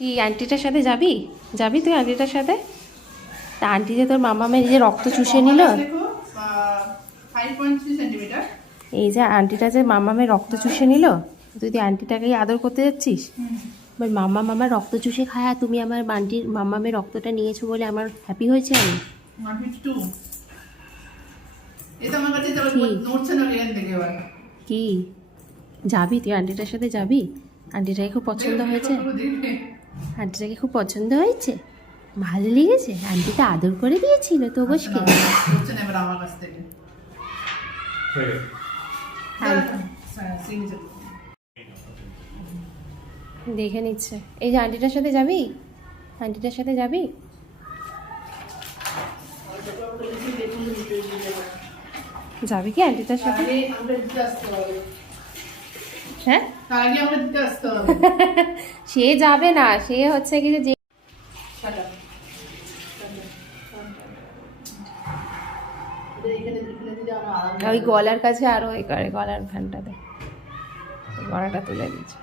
কি আন্টিটার সাথে যাবি? যাবি তুই আন্টিটার সাথে? তা আন্টি যে তোর মামামের যে রক্ত চুষে নিল, 5.3 সেন্টিমিটার। এই যে আন্টিটা যে মামামের রক্ত চুষে নিল, তুই তুই আন্টিটাকে আদর করতে যাচ্ছিস? আমার মামা মামার রক্ত চুষে খায় আর তুমি আমার আন্টির মামামের রক্তটা নিয়েছো বলে আমার হ্যাপি হয়েছে আমি। 152। এটা আমার কাছে তো কি নড়ছে না এখান থেকে এবার। কি যাবি তুই আন্টিটার সাথে যাবি? আন্টিটাকে খুব পছন্দ হয়েছে? আন্টিটাকে খুব পছন্দ হয়েছে? ভালো লেগেছে? আন্টিটা আদর করে দিয়েছিল তো বসকে? নড়ছে না এবার আমার কাছ থেকে। দেখে নিচ্ছে। এই যে আন্টিটার সাথে যাবি? আন্টিটার সাথে যাবি? যাবি কি আন্টিটার সাথে? হ্যাঁ, তার আগে আমরা দিতে আসতে হবে। সে যাবে না, সে হচ্ছে কি যে ওই গলার কাছে আরো ওই করে, গলার ফ্যানটাতে গলাটা তুলে দিচ্ছে।